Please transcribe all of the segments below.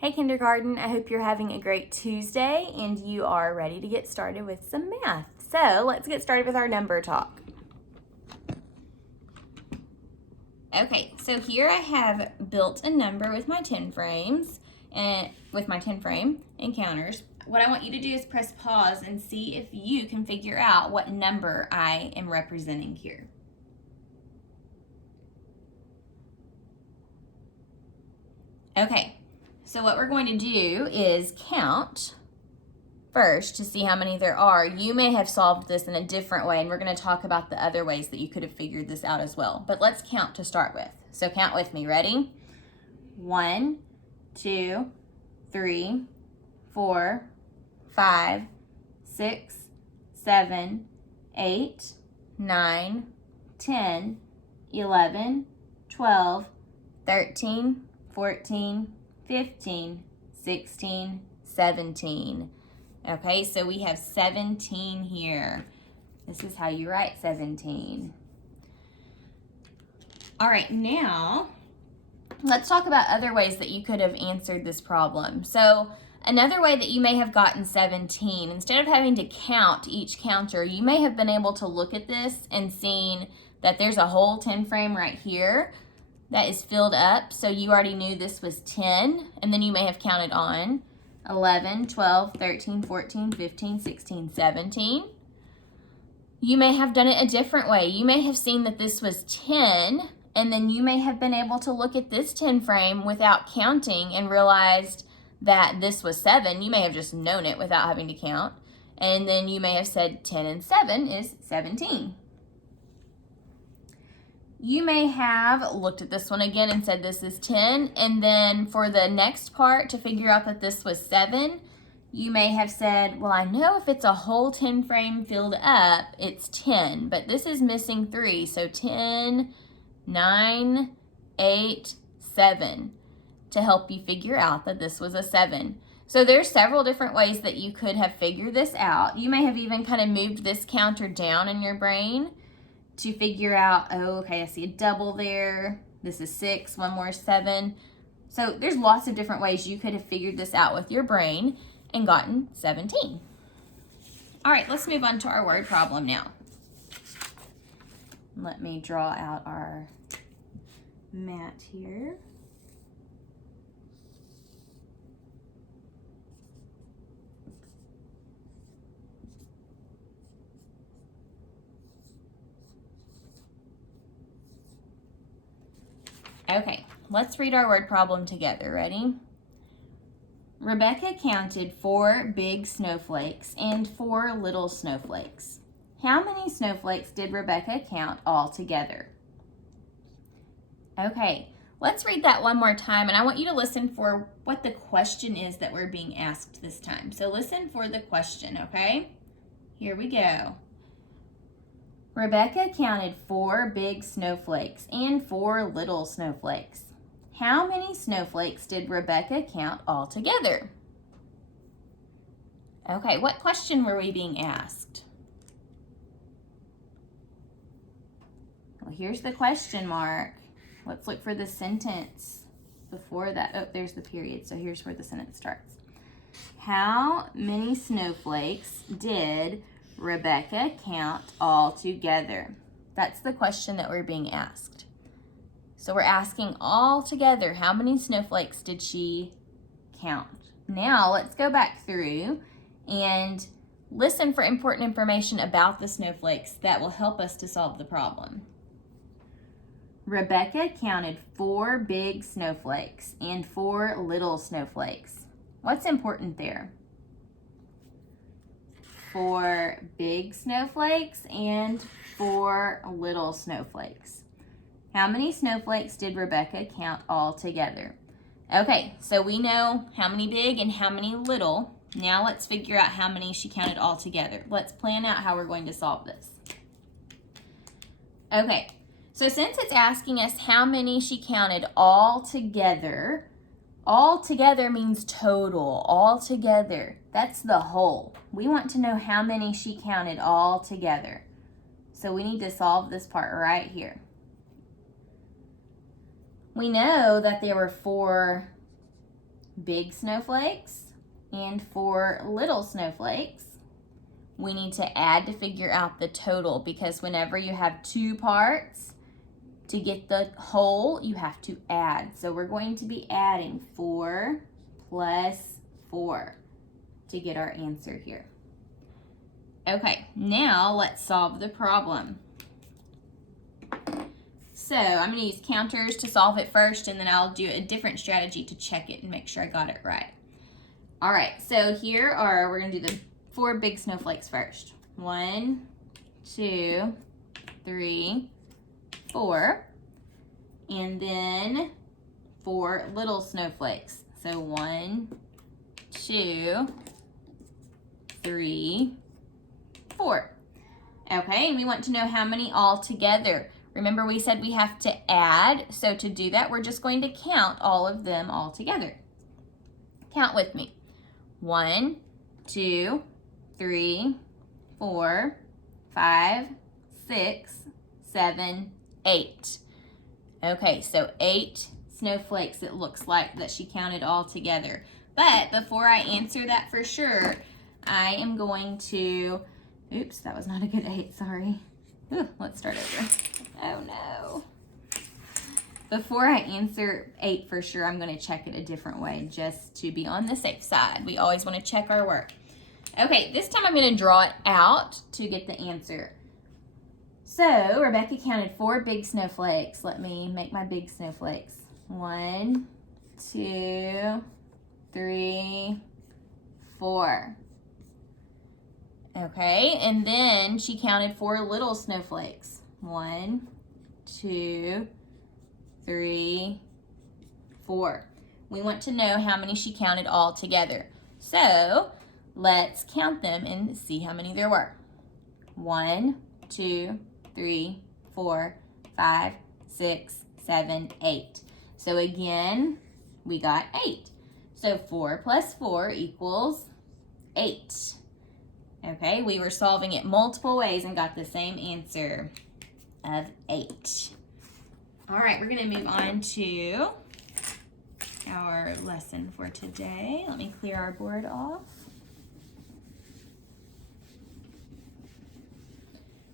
Hey kindergarten, I hope you're having a great Tuesday and you are ready to get started with some math. So let's get started with our number talk. Okay, so here I have built a number with my 10 frames and with my 10 frame and counters. What I want you to do is press pause and see if you can figure out what number I am representing here. Okay, so what we're going to do is count first to see how many there are. You may have solved this in a different way, and we're going to talk about the other ways that you could have figured this out as well. But let's count to start with. So count with me. Ready? 1, 2, 3, 4, 5, 6, 7, 8, 9, 10, 11, 12, 13, 14, 15, 16, 17. Okay, so we have 17 here. This is how you write 17. All right, now let's talk about other ways that you could have answered this problem. So another way that you may have gotten 17, instead of having to count each counter, you may have been able to look at this and seen that there's a whole 10 frame right here that is filled up. So you already knew this was 10, and then you may have counted on 11, 12, 13, 14, 15, 16, 17. You may have done it a different way. You may have seen that this was 10, and then you may have been able to look at this 10 frame without counting and realized that this was 7. You may have just known it without having to count. And then you may have said 10 and 7 is 17. You may have looked at this one again and said this is 10, and then for the next part to figure out that this was 7, you may have said, well, I know if it's a whole 10 frame filled up, it's 10, but this is missing 3, so 10, 9, 8, 7, to help you figure out that this was a 7. So there's several different ways that you could have figured this out. You may have even kind of moved this counter down in your brain to figure out, oh, okay, I see a double there. This is 6, one more 7. So there's lots of different ways you could have figured this out with your brain and gotten 17. All right, let's move on to our word problem now. Let me draw out our mat here. Okay, let's read our word problem together. Ready? Rebecca counted 4 big snowflakes and 4 little snowflakes. How many snowflakes did Rebecca count all together? Okay, let's read that one more time, and I want you to listen for what the question is that we're being asked this time. So listen for the question, okay? Here we go. Rebecca counted 4 big snowflakes and 4 little snowflakes. How many snowflakes did Rebecca count all together? Okay, what question were we being asked? Well, here's the question mark. Let's look for the sentence before that. Oh, there's the period, so here's where the sentence starts. How many snowflakes did Rebecca count all together? That's the question that we're being asked. So we're asking all together, how many snowflakes did she count? Now let's go back through and listen for important information about the snowflakes that will help us to solve the problem. Rebecca counted 4 big snowflakes and 4 little snowflakes. What's important there? 4 big snowflakes and 4 little snowflakes. How many snowflakes did Rebecca count all together? Okay, so we know how many big and how many little. Now let's figure out how many she counted all together. Let's plan out how we're going to solve this. Okay, so since it's asking us how many she counted all together means total, all together. That's the whole. We want to know how many she counted all together. So we need to solve this part right here. We know that there were 4 big snowflakes and 4 little snowflakes. We need to add to figure out the total, because whenever you have 2 parts, to get the whole, you have to add. So we're going to be adding 4 plus 4 to get our answer here. Okay, now let's solve the problem. So I'm going to use counters to solve it first, and then I'll do a different strategy to check it and make sure I got it right. All right, so we're going to do the 4 big snowflakes first. 1, 2, 3, 4. And then 4 little snowflakes. So 1, 2, 3, 4. Okay, and we want to know how many all together. Remember, we said we have to add. So to do that, we're just going to count all of them all together. Count with me. 1, 2, 3, 4, 5, 6, 7, 8. Okay, so 8 snowflakes it looks like that she counted all together. But before I answer that for sure, I am going to, oops, that was not a good 8, sorry. Let's start over. Oh no. Before I answer 8 for sure, I'm going to check it a different way just to be on the safe side. We always want to check our work. Okay, this time I'm going to draw it out to get the answer. So Rebecca counted 4 big snowflakes. Let me make my big snowflakes. 1, 2, 3, 4. Okay, and then she counted 4 little snowflakes. 1, 2, 3, 4. We want to know how many she counted all together. So let's count them and see how many there were. 1, 2, 3, 4, 5, 6, 7, 8. So again, we got 8. So 4 plus 4 equals 8. Okay, we were solving it multiple ways and got the same answer of 8. All right, we're going to move on to our lesson for today. Let me clear our board off.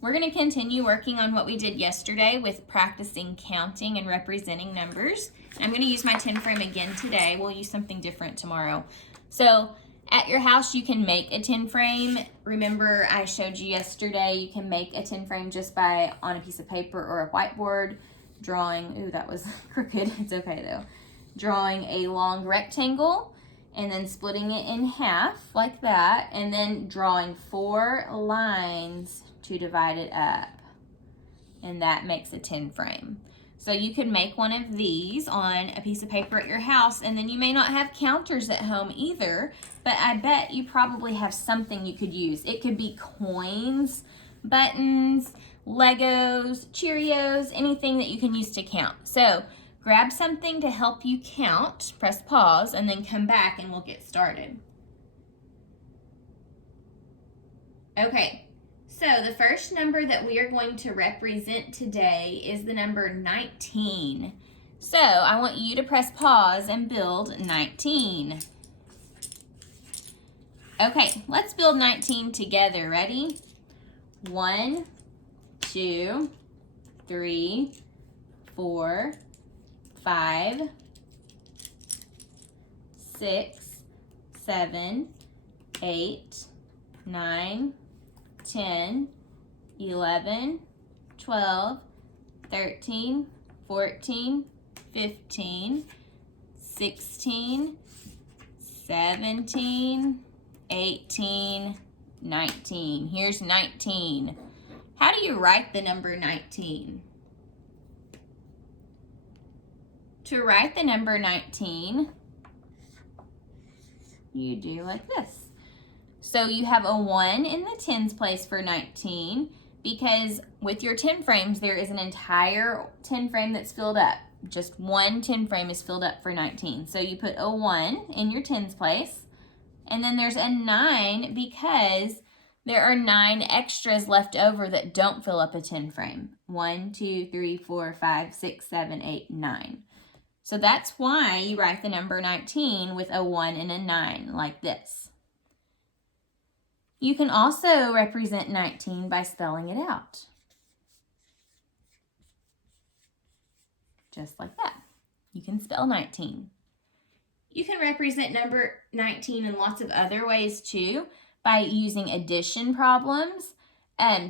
We're going to continue working on what we did yesterday with practicing counting and representing numbers. I'm going to use my 10 frame again today. We'll use something different tomorrow. So at your house, you can make a 10 frame. Remember, I showed you yesterday, you can make a 10 frame just by on a piece of paper or a whiteboard, drawing, ooh, that was crooked. It's okay though. Drawing a long rectangle and then splitting it in half like that, and then drawing 4 lines to divide it up, and that makes a 10 frame. So you could make one of these on a piece of paper at your house, and then you may not have counters at home either, but I bet you probably have something you could use. It could be coins, buttons, Legos, Cheerios, anything that you can use to count. So grab something to help you count, press pause, and then come back and we'll get started. Okay. So the first number that we are going to represent today is the number 19. So I want you to press pause and build 19. Okay, let's build 19 together. Ready? 1, 2, 3, 4, 5, 6, 7, 8, 9, 10, 11, 12, 13, 14, 15, 16, 17, 18, 19. Here's 19. How do you write the number 19? To write the number 19, you do like this. So you have a 1 in the tens place for 19, because with your 10 frames, there is an entire 10 frame that's filled up. Just one 10 frame is filled up for 19. So you put a 1 in your tens place, and then there's a 9 because there are 9 extras left over that don't fill up a 10 frame. 1, 2, 3, 4, 5, 6, 7, 8, 9. So that's why you write the number 19 with a 1 and a 9 like this. You can also represent 19 by spelling it out. Just like that. You can spell 19. You can represent number 19 in lots of other ways too, by using addition problems.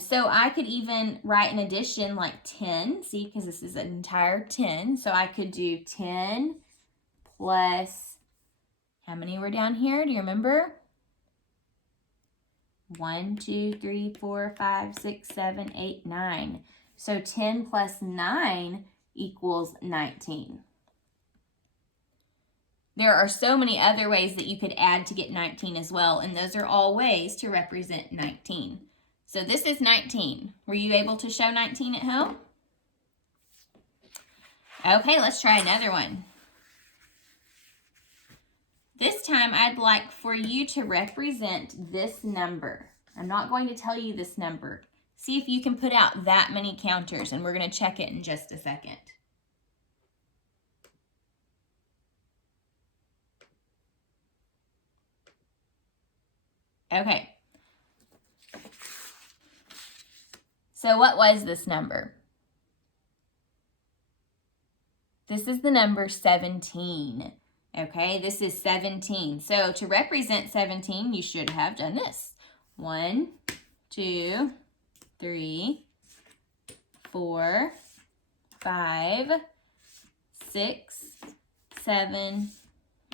So I could even write an addition like 10, see, because this is an entire 10. So I could do 10 plus, how many were down here? Do you remember? 1, 2, 3, 4, 5, 6, 7, 8, 9. So 10 plus 9 equals 19. There are so many other ways that you could add to get 19 as well, and those are all ways to represent 19. So this is 19. Were you able to show 19 at home? Okay, let's try another one. This time I'd like for you to represent this number. I'm not going to tell you this number. See if you can put out that many counters, and we're going to check it in just a second. Okay. So what was this number? This is the number 17. Okay, this is 17. So to represent 17, you should have done this. 1, 2, 3, 4, 5, 6, 7,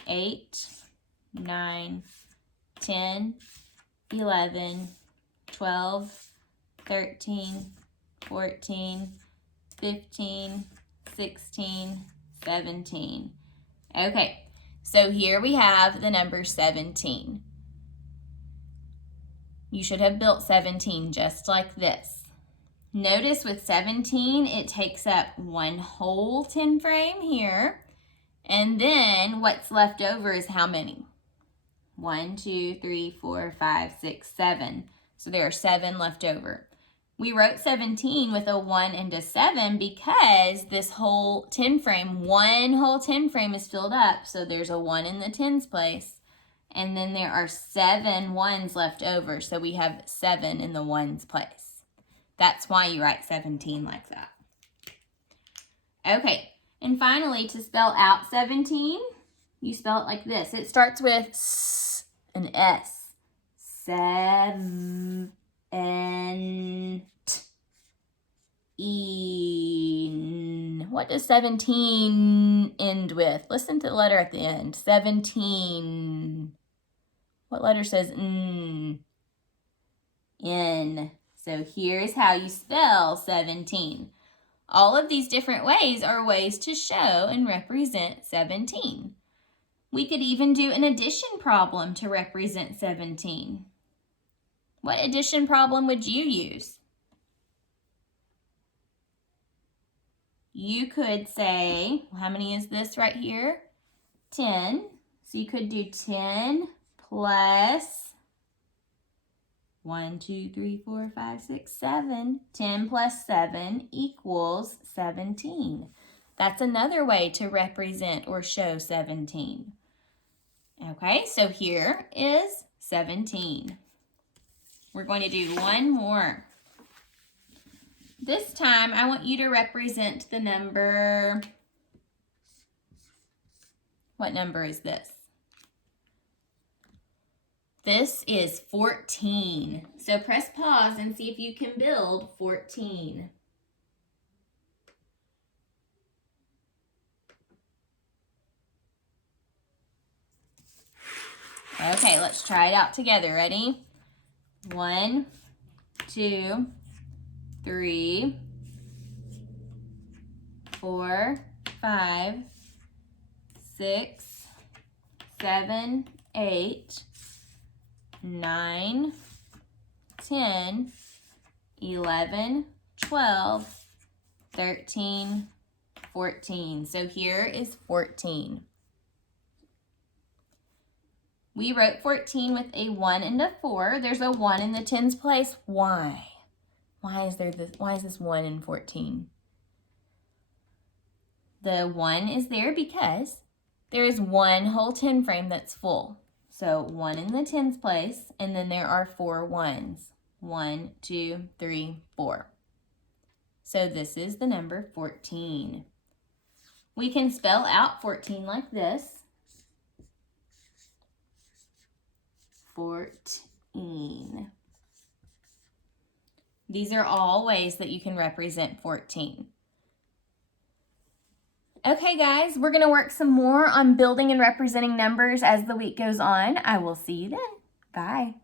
8, 9, 10, 11, 12, 13, 14, 15, 16, 17. Okay, so here we have the number 17. You should have built 17 just like this. Notice with 17, it takes up one whole 10 frame here, and then what's left over is how many? 1, 2, 3, 4, 5, 6, 7. So there are 7 left over. We wrote 17 with a 1 and a 7 because this whole 10 frame, one whole 10 frame is filled up. So there's a 1 in the tens place. And then there are 7 ones left over. So we have 7 in the ones place. That's why you write 17 like that. Okay, and finally to spell out 17, you spell it like this. It starts with an S. Seven. What does 17 end with? Listen to the letter at the end. 17. What letter says N? N. So here's how you spell 17. All of these different ways are ways to show and represent 17. We could even do an addition problem to represent 17. What addition problem would you use? You could say, how many is this right here? 10. So you could do 10 plus 1, 2, 3, 4, 5, 6, 7. 10 plus 7 equals 17. That's another way to represent or show 17. Okay, so here is 17. We're going to do one more. This time, I want you to represent the number. What number is this? This is 14. So press pause and see if you can build 14. Okay, let's try it out together. Ready? 1, 2, 3, 4, 5, 6, 7, 8, 9, 10, 11, 12, 13, 14. So here is 14. We wrote 14 with a 1 and a 4. There's a 1 in the tens place. Why? Why is this 1 in 14? The 1 is there because there is one whole 10 frame that's full. So 1 in the tens place, and then there are 4 ones. 1, 2, 3, 4. So this is the number 14. We can spell out 14 like this. 14. These are all ways that you can represent 14. Okay, guys, we're going to work some more on building and representing numbers as the week goes on. I will see you then. Bye.